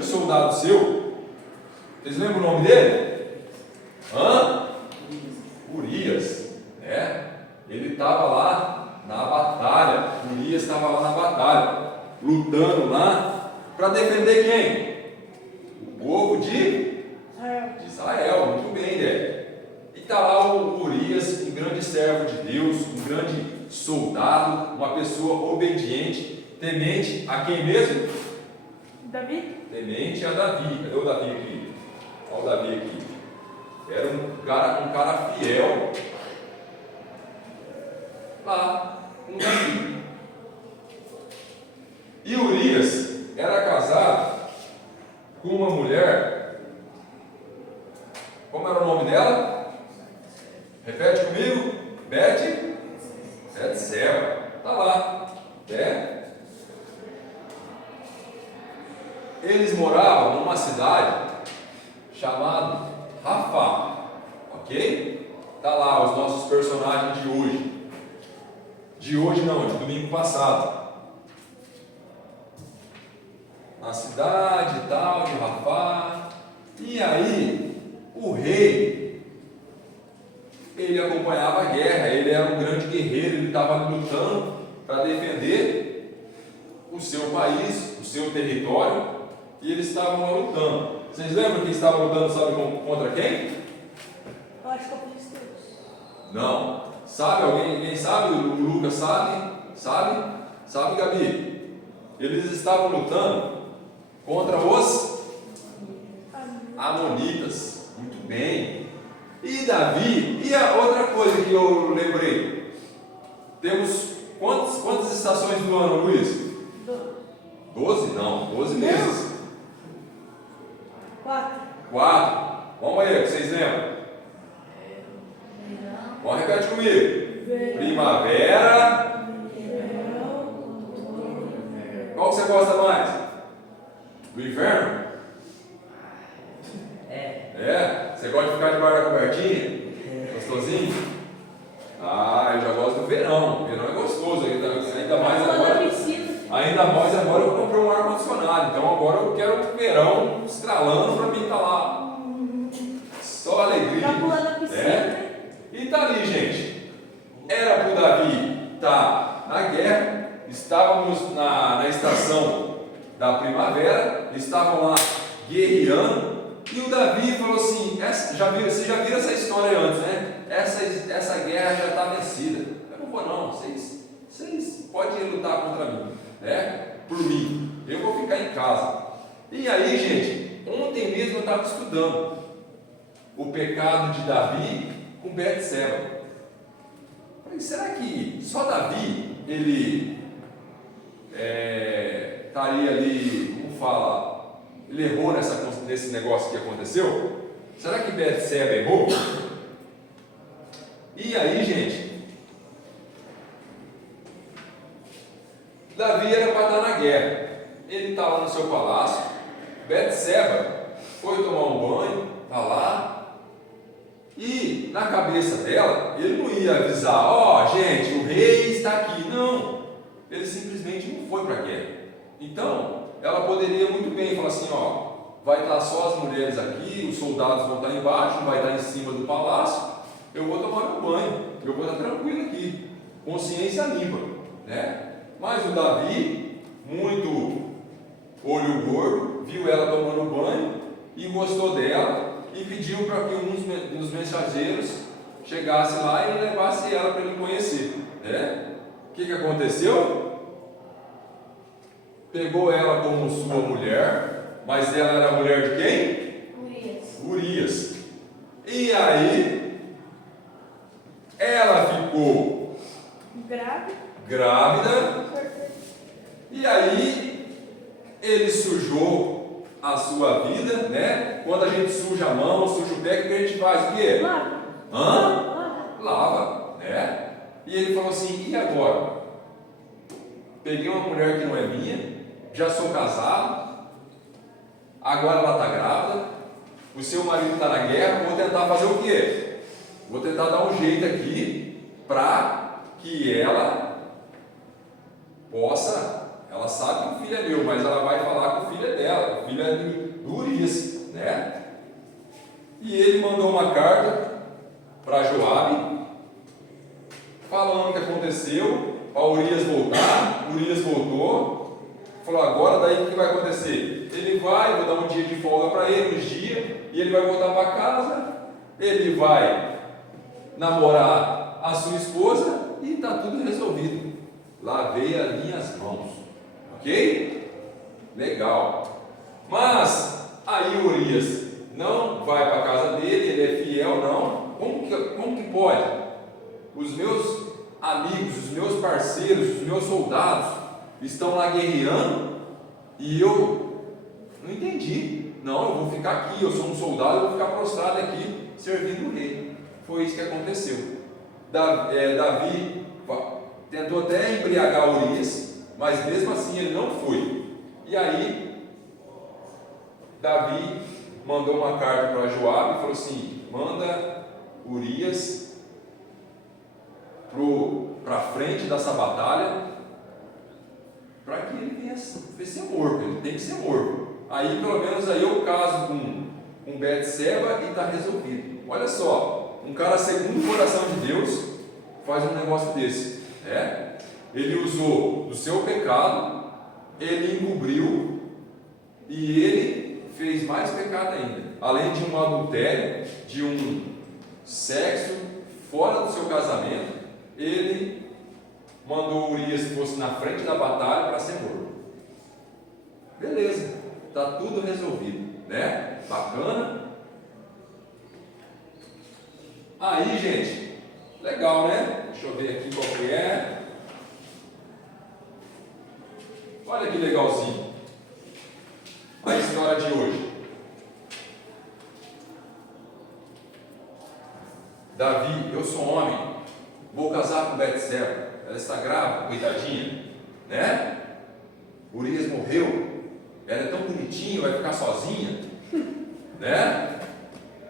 grande soldado seu. Vocês lembram o nome dele? Urias, né? Ele estava lá na batalha. Urias estava lá na batalha, lutando lá para defender quem? O povo de Israel. Muito bem, né? E está lá o Urias, um grande servo de Deus, um grande soldado, uma pessoa obediente, temente a quem mesmo? Davi? Temente a Davi. Cadê o Davi aqui? Olha o Davi aqui. Era um cara fiel lá com Davi. E Urias era casado com uma mulher. Como era o nome dela? Repete comigo. Betseba. Está lá. Eles moravam numa cidade chamada Rafá. Ok? Está lá os nossos personagens de hoje. De hoje não, de domingo passado. Na cidade e tal, de Rafá. E aí, o rei, ele acompanhava a guerra, ele era um grande guerreiro, ele estava lutando para defender o seu país, o seu território, e eles estavam lá lutando. Vocês lembram que estavam lutando, sabe contra quem? Eu acho que eu fiz todos. Não. Sabe alguém? Alguém sabe? O Lucas sabe? Sabe? Sabe, Gabi? Eles estavam lutando contra os Amonitas. Muito bem. E Davi, e a outra coisa que eu lembrei, temos quantas estações do ano, Luiz? 12? Não, 12 meses. 4. Vamos aí, o que vocês lembram? Vamos, repete comigo. Primavera. Qual que você gosta mais? Do inverno? Você gosta de ficar debaixo da cobertinha? Gostosinho? Eu já gosto do verão. O verão é gostoso, ainda mais agora eu comprei um ar-condicionado. Então agora eu quero o verão estralando para mim estar lá. Só alegria. Tá pulando a piscina. E tá ali, gente. Era para o Davi estar na guerra. Estávamos na estação da primavera. Estavam lá guerreando. E o Davi falou assim: vocês já viram essa história antes, né? Essa guerra já está vencida. Eu não vou, não. Vocês podem lutar contra mim, né? Por mim. Eu vou ficar em casa. E aí, gente, ontem mesmo eu estava estudando o pecado de Davi com Betseba. Falei, será que só Davi ele estaria ali, como fala, ele errou nesse negócio que aconteceu? Será que Betseba errou? E aí, gente, Davi era para estar na guerra. Ele está lá no seu palácio. Betseba foi tomar um banho, está lá. E na cabeça dela, ele não ia avisar: gente, o rei está aqui. Não, ele simplesmente não foi para a guerra. Então, ela poderia muito bem falar assim: vai estar só as mulheres aqui, os soldados vão estar embaixo, vai estar em cima do palácio, eu vou tomar meu banho, eu vou estar tranquilo aqui, consciência limpa, né? Mas o Davi, muito olho gordo, viu ela tomando banho e gostou dela e pediu para que um dos mensageiros chegasse lá e levasse ela para ele conhecer, né? O que aconteceu? Pegou ela como sua mulher, mas ela era a mulher de quem? Urias. E aí, ela ficou grávida. E aí, ele sujou a sua vida, né? Quando a gente suja a mão, suja o pé, o que a gente faz? O quê? Lava, né? E ele falou assim: e agora? Peguei uma mulher que não é minha, já sou casado, agora ela está grávida, o seu marido está na guerra, vou tentar fazer o quê? Vou tentar dar um jeito aqui para que ela Ela sabe que o filho é meu, mas ela vai falar que o filho é dela, o filho é do Urias, né? E ele mandou uma carta para Joabe, falando o que aconteceu, para Urias voltar. Urias voltou, falou: agora daí o que vai acontecer? Ele vai, vou dar um dia de folga para ele, uns dias, e ele vai voltar para casa, ele vai namorar a sua esposa e está tudo resolvido. Lavei as minhas mãos, ok? Legal. Mas aí Urias não vai para a casa dele, ele é fiel, não. Como que pode? Os meus amigos, os meus parceiros, os meus soldados estão lá guerreando e eu não entendi. Não, eu vou ficar aqui, eu sou um soldado, eu vou ficar prostrado aqui servindo o rei. Foi isso que aconteceu. Davi tentou até embriagar Urias, mas mesmo assim ele não foi. E aí Davi mandou uma carta para Joabe e falou assim: manda Urias para frente dessa batalha, para que ele venha ser morto. Ele tem que ser morto. Aí pelo menos aí eu caso com Betseba e está resolvido. Olha só, um cara segundo o coração de Deus faz um negócio desse, né? Ele usou do seu pecado, ele encobriu e ele fez mais pecado ainda. Além de um adultério, de um sexo fora do seu casamento, ele mandou Urias que fosse na frente da batalha para ser morto. Beleza, está tudo resolvido, né? Bacana. Aí, gente, legal, né? Deixa eu ver aqui qual que é. Olha que legalzinho a história de hoje. Davi: eu sou homem, vou casar com Betseba, ela está grávida, coitadinha, né? Urias morreu, ela é tão bonitinha, vai ficar sozinha, né?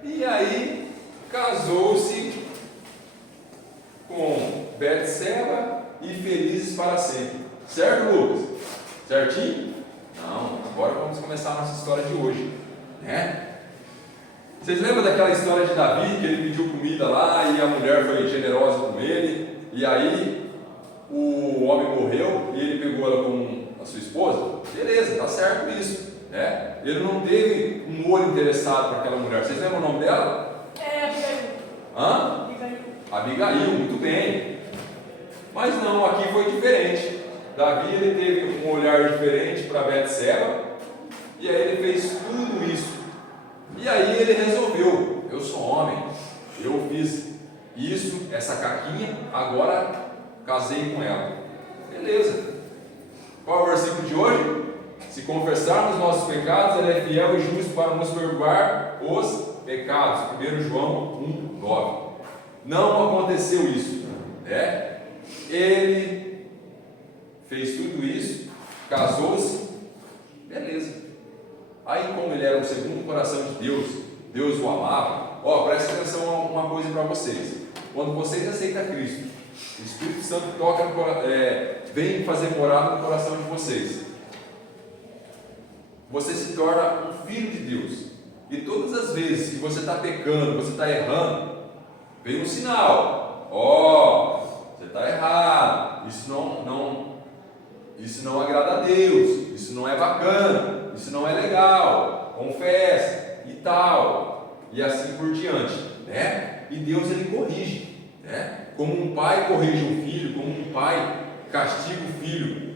E aí casou-se com Betseba e felizes para sempre. Certo, Lucas? Certinho? Não, agora vamos começar a nossa história de hoje, né? Vocês lembram daquela história de Davi, que ele pediu comida lá e a mulher foi generosa com ele, e aí o homem morreu e ele pegou ela como a sua esposa? Beleza, tá certo isso, né? Ele não teve um olho interessado para aquela mulher. Vocês lembram o nome dela? Abigail. Hã? Abigail, muito bem. Mas não, aqui foi diferente. Davi ele teve um olhar diferente para Betseba, e aí ele fez tudo isso. E aí ele resolveu: eu sou homem, eu fiz isso, essa caquinha, agora casei com ela. Beleza. Qual é o versículo de hoje? Se confessarmos nossos pecados, ele é fiel e justo para nos perdoar os pecados. 1 João 1:9. Não aconteceu isso, né? Ele fez tudo isso, casou-se, beleza. Aí, como ele era o segundo coração de Deus, Deus o amava. Presta atenção a uma coisa para vocês. Quando vocês aceitam Cristo, o Espírito Santo vem fazer morada no coração de vocês. Você se torna um filho de Deus. E todas as vezes que você está pecando, você está errando, vem um sinal: você está errado, isso não agrada a Deus, isso não é bacana, isso não é legal, confessa e tal, e assim por diante, né? E Deus ele corrige, né? Como um pai corrige um filho, como um pai castiga o filho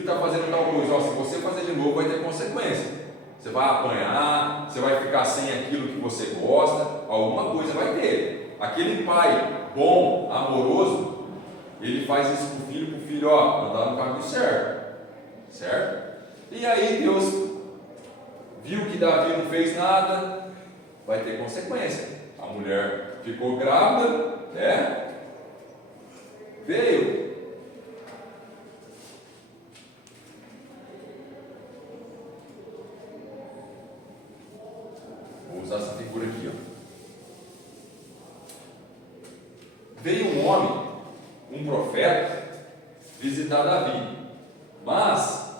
está fazendo tal coisa, se você fazer de novo vai ter consequência, você vai apanhar, você vai ficar sem aquilo que você gosta, alguma coisa vai ter. Aquele pai bom, amoroso, ele faz isso com o filho, andar no caminho certo? E aí Deus viu que Davi não fez nada, vai ter consequência. A mulher ficou grávida, né? Veio. Vou usar essa figura aqui, Veio um homem, um profeta, visitar Davi, mas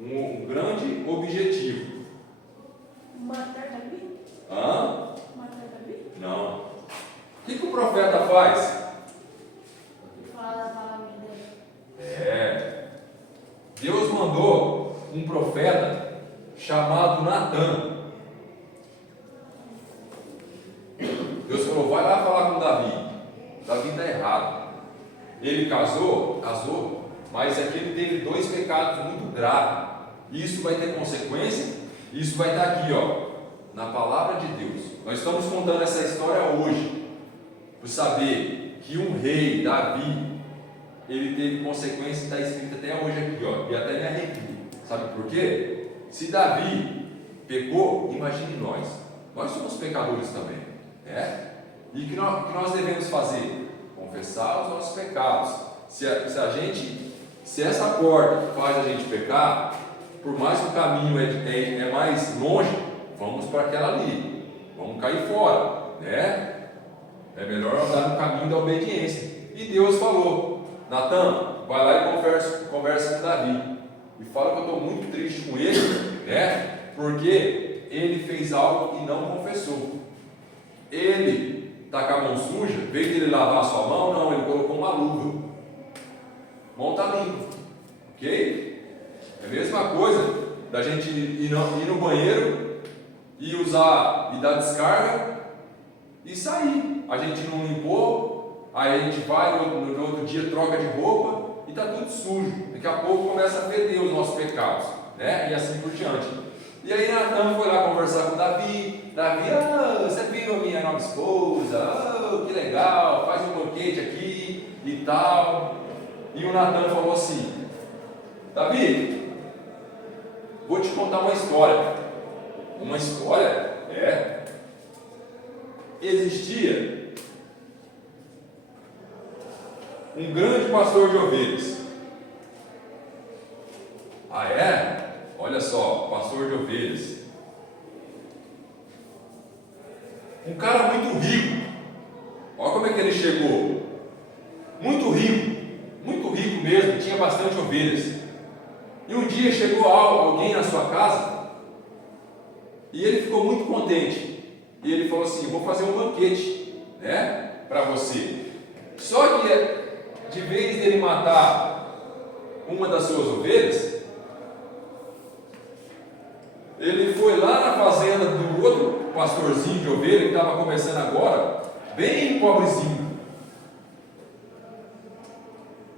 um grande objetivo. Matar Davi? Hã? Matar Davi? Não. O que o profeta faz? Fala a palavra de Deus. Deus mandou um profeta chamado Natã. Deus falou, vai lá falar com Davi. Davi está errado. Ele casou, mas aqui ele teve 2 pecados muito graves. Isso vai ter consequência. Isso vai estar aqui, na palavra de Deus. Nós estamos contando essa história hoje, por saber que um rei, Davi, ele teve consequência, está escrito até hoje aqui, e até me arrepio. Sabe por quê? Se Davi pecou, imagine nós. Nós somos pecadores também, E que nós devemos fazer? Confessar os nossos pecados. Se essa porta faz a gente pecar, por mais que o caminho é mais longe, vamos para aquela ali, vamos cair fora, É melhor andar no caminho da obediência. E Deus falou, Natã, vai lá e conversa com Davi. E fala que eu estou muito triste com ele, Porque ele fez algo e não confessou. Ele está com a mão suja, em vez de ele lavar a sua mão, não, ele colocou uma luva. A mão está limpa, ok? É a mesma coisa da gente ir no banheiro e usar e dar descarga e sair. A gente não limpou, aí a gente vai no outro dia, troca de roupa e está tudo sujo. Daqui a pouco começa a feder os nossos pecados, E assim por diante. E aí Natã foi lá conversar com Davi. Davi, você viu a minha nova esposa? Que legal, faz um banquete aqui e tal. E o Natã falou assim, Davi, vou te contar uma história. Uma história? Existia um grande pastor de ovelhas. Olha só, pastor de ovelhas. Um cara muito rico. Olha como é que ele chegou. Muito rico mesmo, tinha bastante ovelhas. E um dia chegou alguém na sua casa e ele ficou muito contente. E ele falou assim, vou fazer um banquete, para você. Só que de vez dele matar uma das suas ovelhas, ele foi lá na fazenda do outro pastorzinho de ovelha, que estava começando agora, bem pobrezinho.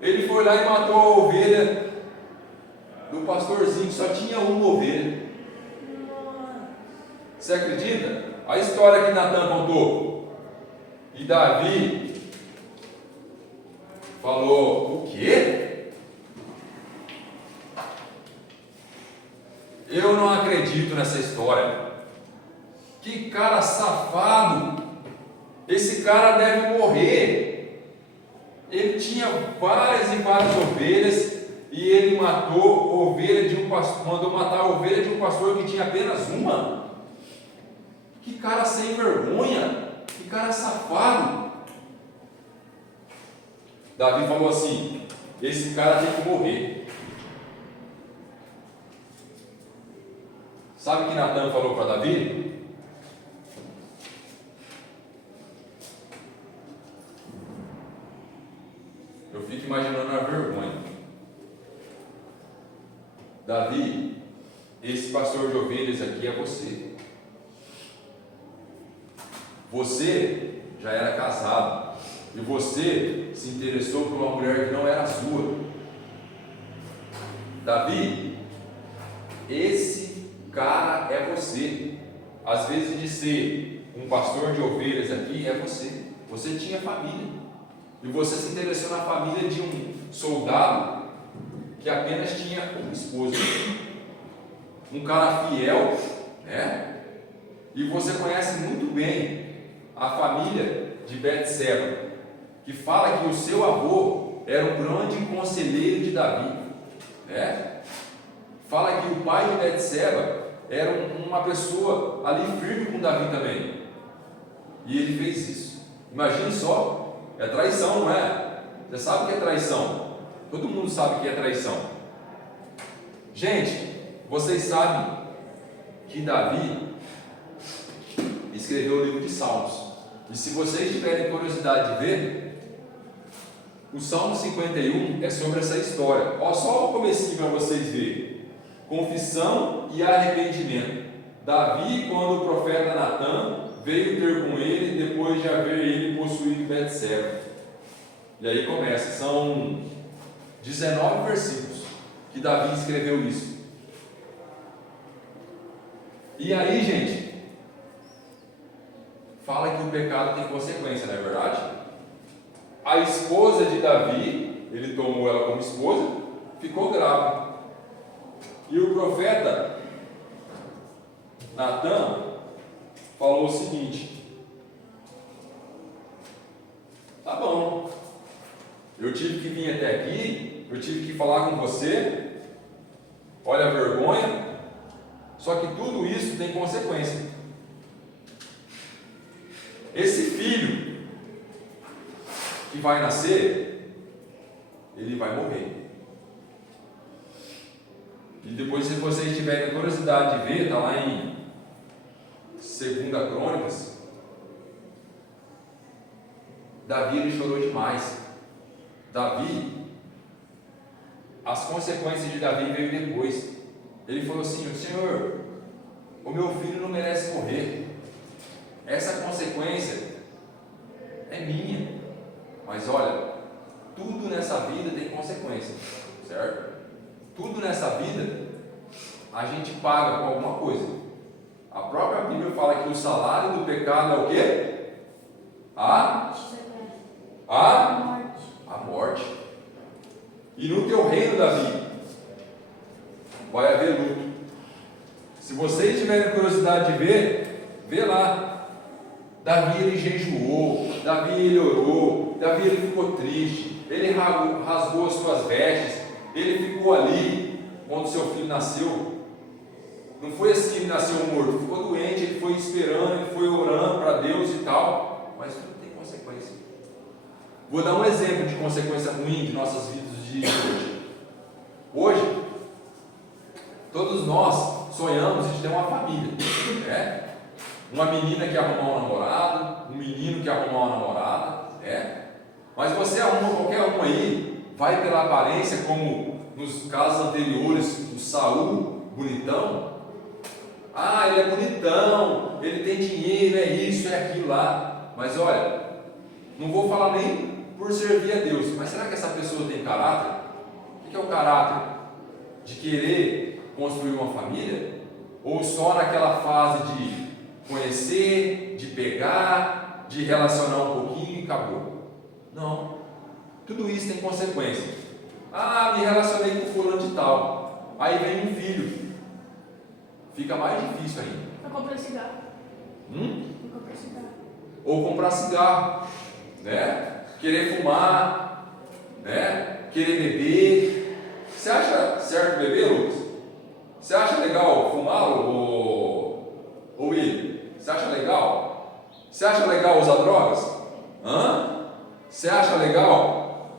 Ele foi lá e matou a ovelha do pastorzinho, que só tinha uma ovelha. Você acredita? A história que Natã contou. E Davi falou, o quê? Eu não acredito nessa história. Que cara safado. Esse cara deve morrer. Ele tinha várias e várias ovelhas e ele matou ovelha de um pastor, mandou matar a ovelha de um pastor que tinha apenas uma. Que cara sem vergonha, que cara safado. Davi falou assim, esse cara tem que morrer. Sabe o que Natã falou para Davi? Eu fico imaginando a vergonha. Davi, esse pastor de ovelhas aqui é você. Você já era casado e você se interessou por uma mulher que não era sua. Davi, esse cara é você. Às vezes de ser um pastor de ovelhas aqui é você. Você tinha família e você se interessou na família de um soldado que apenas tinha uma esposa, um cara fiel, E você conhece muito bem a família de Betseba, que fala que o seu avô era um grande conselheiro de Davi, Fala que o pai de Betseba era uma pessoa ali firme com Davi também, e ele fez isso. Imagine só, é traição, não é? Você sabe o que é traição? Todo mundo sabe o que é traição. Gente, Vocês sabem que Davi escreveu o livro de Salmos. E se vocês tiverem curiosidade de ver, o Salmo 51 é sobre essa história. Olha só o comecinho para vocês verem. Confissão e arrependimento. Davi, quando o profeta Natan veio ter com ele, depois de haver ele possuído Betseba. E aí começa, são 19 versículos que Davi escreveu isso. E aí, gente, fala que o pecado tem consequência, não é verdade? A esposa de Davi, ele tomou ela como esposa, ficou grávida. E o profeta Natan falou o seguinte: tá bom, eu tive que vir até aqui, eu tive que falar com você, olha a vergonha, só que tudo isso tem consequência. Esse filho que vai nascer, ele vai morrer. E depois, se vocês tiverem curiosidade de ver, está lá em 2 Crônicas, Davi, ele chorou demais. Davi, as consequências de Davi veio depois. Ele falou assim: Senhor, o meu filho não merece morrer. Essa consequência é minha. Mas olha, tudo nessa vida tem consequência, certo? Tudo nessa vida a gente paga com alguma coisa. A própria Bíblia fala que o salário do pecado é o quê? A morte. E no teu reino, Davi, vai haver luto. Se vocês tiverem curiosidade de ver, vê lá. Davi, ele jejuou, Davi, ele orou, Davi, ele ficou triste, ele rasgou as suas vestes, ele ficou ali quando seu filho nasceu. Não foi assim que ele nasceu morto, ficou doente, ele foi esperando, ele foi orando para Deus e tal, mas tudo tem consequência. Vou dar um exemplo de consequência ruim de nossas vidas de hoje. Hoje, todos nós sonhamos de ter uma família, né? Uma menina que arrumar um namorado, um menino que arrumar uma namorada, mas você arruma qualquer um aí, vai pela aparência, como nos casos anteriores, o Saul, bonitão. Ah, ele é bonitão, ele tem dinheiro, é isso, é aquilo lá. Mas olha, não vou falar nem por servir a Deus, mas será que essa pessoa tem caráter? O que é o caráter? De querer construir uma família? Ou só naquela fase de conhecer, de pegar, de relacionar um pouquinho e acabou? Não, tudo isso tem consequência. Ah, me relacionei com fulano de tal, aí vem um filho, fica mais difícil ainda. Eu comprei cigarro. Ou comprar cigarro, né? Querer fumar, né? Querer beber. Você acha certo beber, Lucas? Você acha legal fumar, ou Will? Você acha legal? Você acha legal usar drogas? Você acha legal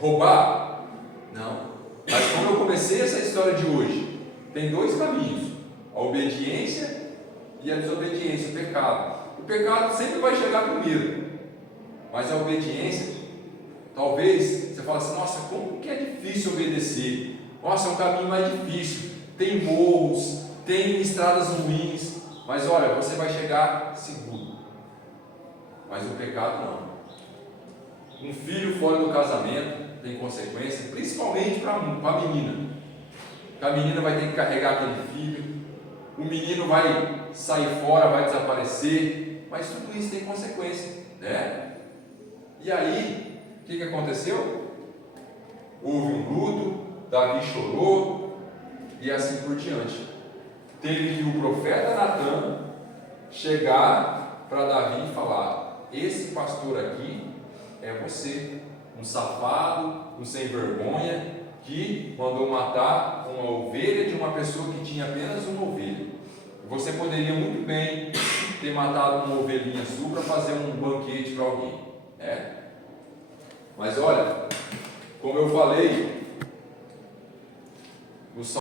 roubar? Não. Mas quando eu comecei essa história de hoje, tem dois caminhos: a obediência e a desobediência, o pecado. O pecado sempre vai chegar primeiro, mas a obediência, talvez você fale assim: nossa, como que é difícil obedecer? Nossa, é um caminho mais difícil, tem morros, tem estradas ruins. Mas olha, você vai chegar seguro. Mas o pecado não. Um filho fora do casamento tem consequência, principalmente para a menina. A menina vai ter que carregar aquele filho, o menino vai sair fora, vai desaparecer, mas tudo isso tem consequência, né? E aí, o que aconteceu? Houve um luto, Davi chorou e assim por diante. Teve que o profeta Natan chegar para Davi e falar: esse pastor aqui é você, um safado, um sem vergonha, que mandou matar uma ovelha de uma pessoa que tinha apenas uma ovelha. Você poderia muito bem ter matado uma ovelhinha sua para fazer um banquete para alguém, né? Mas olha, como eu falei, o